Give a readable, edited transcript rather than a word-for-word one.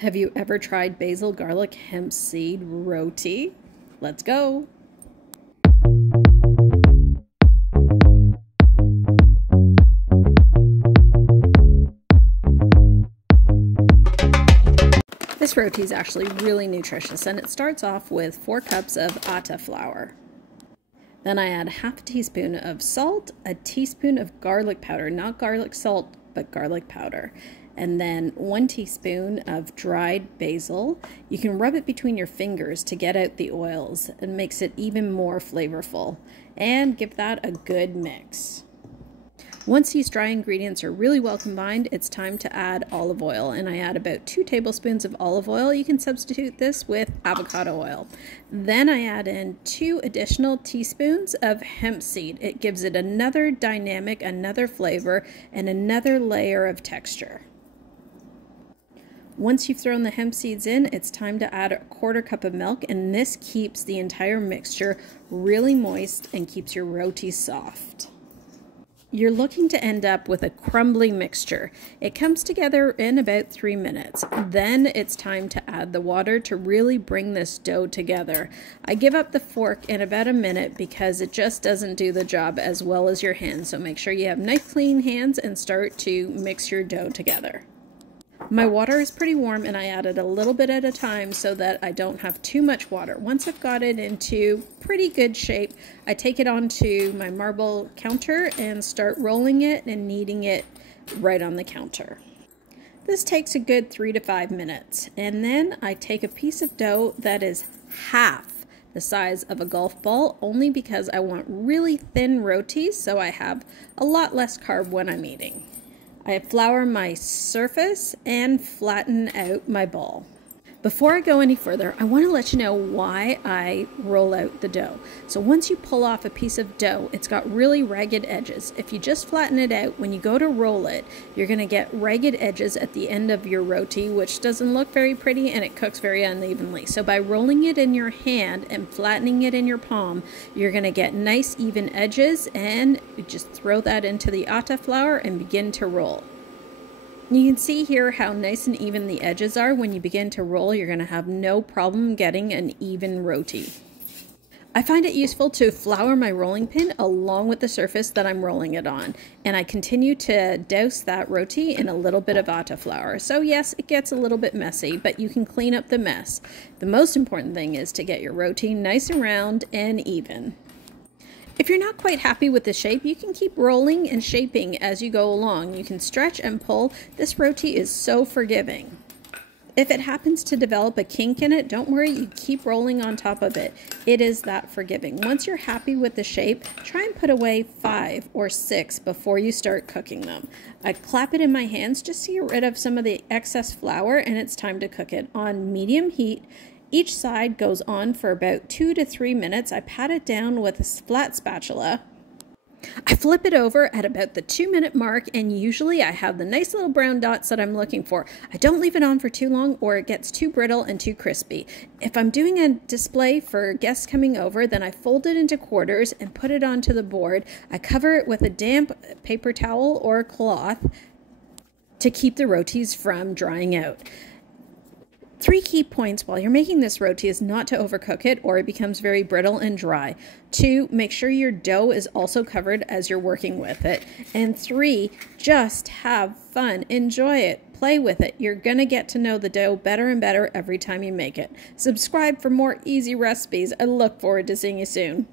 Have you ever tried basil, garlic, hemp seed roti? Let's go. This roti is actually really nutritious, and it starts off with 4 cups of Atta Flour. Then I add half a teaspoon of salt, a teaspoon of garlic powder, not garlic salt, but garlic powder. And then 1 teaspoon of dried basil. You can rub it between your fingers to get out the oils. It makes it even more flavorful. And give that a good mix. Once these dry ingredients are really well combined, it's time to add olive oil, and I add about 2 tablespoons of olive oil. You can substitute this with avocado oil. Then I add in 2 additional teaspoons of hemp seed. It gives it another dynamic, another flavor, and another layer of texture. Once you've thrown the hemp seeds in, it's time to add a 1/4 cup of milk, and this keeps the entire mixture really moist and keeps your roti soft. You're looking to end up with a crumbly mixture. It comes together in about 3 minutes. Then it's time to add the water to really bring this dough together. I give up the fork in about a minute because it just doesn't do the job as well as your hands. So make sure you have nice clean hands and start to mix your dough together. My water is pretty warm, and I add it a little bit at a time so that I don't have too much water. Once I've got it into pretty good shape, I take it onto my marble counter and start rolling it and kneading it right on the counter. This takes a good 3 to 5 minutes, and then I take a piece of dough that is half the size of a golf ball, only because I want really thin rotis so I have a lot less carb when I'm eating. I flour my surface and flatten out my ball. Before I go any further, I want to let you know why I roll out the dough. So once you pull off a piece of dough, it's got really ragged edges. If you just flatten it out, when you go to roll it, you're going to get ragged edges at the end of your roti, which doesn't look very pretty and it cooks very unevenly. So by rolling it in your hand and flattening it in your palm, you're going to get nice even edges, and you just throw that into the Atta flour and begin to roll. You can see here how nice and even the edges are. When you begin to roll, you're going to have no problem getting an even roti. I find it useful to flour my rolling pin along with the surface that I'm rolling it on, and I continue to douse that roti in a little bit of Atta flour. So yes, it gets a little bit messy, but you can clean up the mess. The most important thing is to get your roti nice and round and even. If you're not quite happy with the shape, you can keep rolling and shaping as you go along. You can stretch and pull. This roti is so forgiving. If it happens to develop a kink in it, don't worry, you keep rolling on top of it. It is that forgiving. Once you're happy with the shape, try and put away 5 or 6 before you start cooking them. I clap it in my hands just to get rid of some of the excess flour, and it's time to cook it on medium heat. Each side goes on for about 2 to 3 minutes. I pat it down with a flat spatula. I flip it over at about the 2-minute mark, and usually I have the nice little brown dots that I'm looking for. I don't leave it on for too long or it gets too brittle and too crispy. If I'm doing a display for guests coming over, then I fold it into quarters and put it onto the board. I cover it with a damp paper towel or a cloth to keep the rotis from drying out. 3 key points while you're making this roti is not to overcook it or it becomes very brittle and dry. 2, make sure your dough is also covered as you're working with it. And 3, just have fun. Enjoy it. Play with it. You're going to get to know the dough better and better every time you make it. Subscribe for more easy recipes. I look forward to seeing you soon.